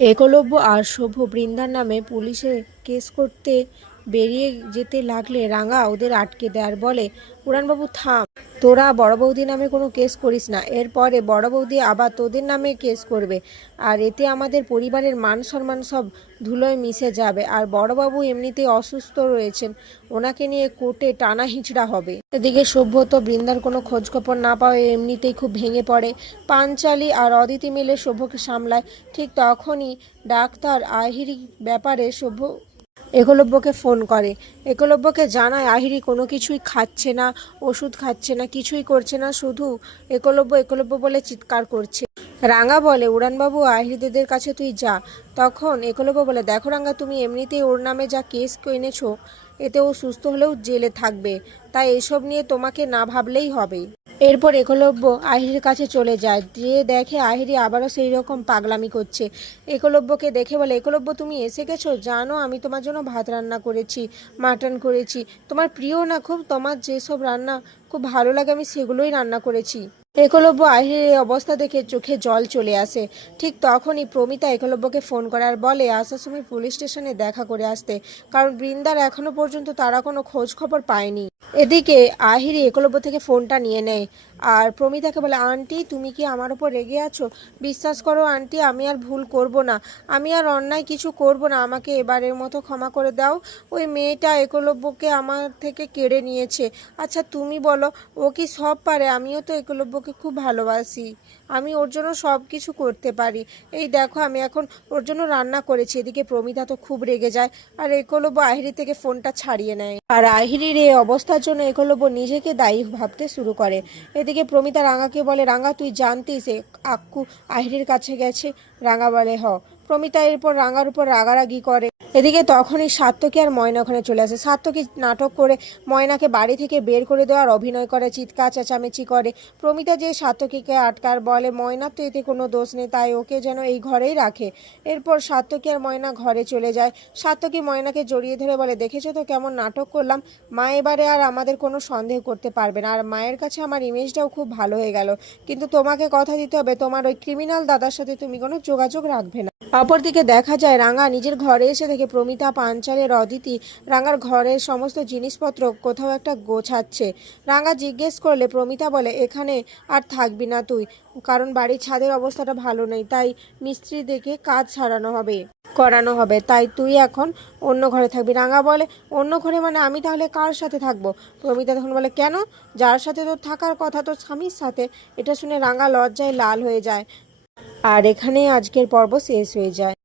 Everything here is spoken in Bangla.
একলব্য আর সভ্য বৃন্দার নামে পুলিশে কেস করতে বেরিয়ে যেতে লাগলে রাঙা ওদের আটকে দেয় আর বলে, উড়ানবাবু থাম, তোরা বড় বৌদি নামে কোনো কেস করিস না। এরপরে বড় বৌদি আবার তোদের নামে কেস করবে, আর এতে আমাদের পরিবারের মান সম্মান সব ধুলোয় মিশে যাবে। আর বড়বাবু এমনিতেই অসুস্থ রয়েছেন, ওনাকে নিয়ে কোর্টে টানা হিঁচড়া হবে। এদিকে সভ্য তো বৃন্দার কোনো খোঁজখবর না পাওয়া এমনিতেই খুব ভেঙে পড়ে। পাঞ্চালি আর অদিতি মিলে সভ্যকে সামলায়। ঠিক তখনই ডাক্তার আহিরি ব্যাপারে সভ্য একলব্যকে ফোন করে। একলব্যকে জানায় আহিরি কোনো কিছুই খাচ্ছে না, ওষুধ খাচ্ছে না, কিছুই করছে না, শুধু একলব্য একলব্য বলে চিৎকার করছে। রাঙা বলে, উড়ানবাবু আহিরিদের কাছে তুই যা। তখন একলব্য বলে, দেখো রাঙা, তুমি এমনিতেই ওর নামে যা কেস এনেছো, এতে ও সুস্থ হলেও জেলে থাকবে, তাই এসব নিয়ে তোমাকে না ভাবলেই হবে। এরপর একলব্য আহিরির কাছে চলে যায়, যে দেখে আহিরি আবারও সেই রকম পাগলামি করছে। একলব্যকে দেখে বলে, একলব্য তুমি এসে গেছো, জানো আমি তোমার জন্য ভাত রান্না করেছি, মাটন করেছি, তোমার প্রিয় না খুব, তোমার যেসব রান্না খুব ভালো লাগে আমি সেগুলোই রান্না করেছি। একলব্য আহিরির এই অবস্থা দেখে চোখে জল চলে আসে। ঠিক তখনই প্রমিতা একলব্যকে ফোন করে আর বলে আসার সময় পুলিশ স্টেশনে দেখা করে আসতে, কারণ বৃন্দার এখনো পর্যন্ত তারা কোনো খোঁজ খবর পায়নি। এদিকে আহিরি একলব্য থেকে ফোনটা নিয়ে নেয় আর প্রমিতাকে বলে, আন্টি তুমি কি আমার ওপর রেগে আছো? বিশ্বাস করো আন্টি, আমি আর ভুল করব না, আমি আর অন্যায় কিছু করব না, আমাকে এবারের মতো ক্ষমা করে দাও। ওই মেয়েটা একলব্যকে আমার থেকে কেড়ে নিয়েছে। আচ্ছা তুমি বলো, ও কি সব পারে? আমিও তো একলব্যকে খুব ভালোবাসি, আমি ওর জন্য সব কিছু করতে পারি। এই দেখো আমি এখন ওর জন্য রান্না করেছি। এদিকে প্রমিতা তো খুব রেগে যায় আর একলব্য আহিরি থেকে ফোনটা ছাড়িয়ে নেয়। আর আহিরির এই অবস্থার জন্য একলব্য নিজেকে দায়ী ভাবতে শুরু করে। এদিকে প্রমিতা রাঙাকে বলে, রাঙা তুই জানতিস আক্কু আহিরির কাছে গেছে? রাঙা বলে, হ। প্রমিতা এরপর রাঙার উপর রাগারাগি করে। এদিকে তখনই সাত্তকী আর ময়না ওখানে চলে আসে। সাত্তকী নাটক করে ময়নাকে বাড়ি থেকে বের করে দেওয়ার অভিনয় করে, চিৎকার চেঁচামেচি করে। প্রমিতা যে সাত্তকীকে আটকার বলে, ময়নার তো এতে কোনো দোষ নেই, তাই ওকে যেন এই ঘরেই রাখে। এরপর সাত্তকী আর ময়না ঘরে চলে যায়। সাত্তকী ময়নাকে জড়িয়ে ধরে বলে, দেখেছো তো কেমন নাটক করলাম, মা এবারে আর আমাদের কোনো সন্দেহ করতে পারবে না, আর মায়ের কাছে আমার ইমেজটাও খুব ভালো হয়ে গেল। কিন্তু তোমাকে কথা দিতে হবে, তোমার ওই ক্রিমিনাল দাদার সাথে তুমি কোনো যোগাযোগ রাখবে না। অপরদিকে দেখা যায় রাঙা নিজের ঘরে এসে দেখে প্রমিতা, পাঞ্চালের অদিতি রাঙার ঘরের সমস্ত জিনিসপত্র কোথাও একটা গোছাচ্ছে। রাঙা জিজ্ঞেস করলে প্রমিতা বলে, এখানে আর থাকবি না তুই, কারণ বাড়ির ছাদের অবস্থাটা ভালো নেই, তাই মিস্ত্রি দেখে কাজ করানো হবে, তাই তুই এখন অন্য ঘরে থাকবি। রাঙা বলে, অন্য ঘরে মানে? আমি তাহলে কার সাথে থাকবো? প্রমিতা তখন বলে, কেন, যার সাথে তোর থাকার কথা, তোর স্বামীর সাথে। এটা শুনে রাঙা লজ্জায় লাল হয়ে যায়। আর এখানেই আজকের পর্ব শেষ হয়ে যায়।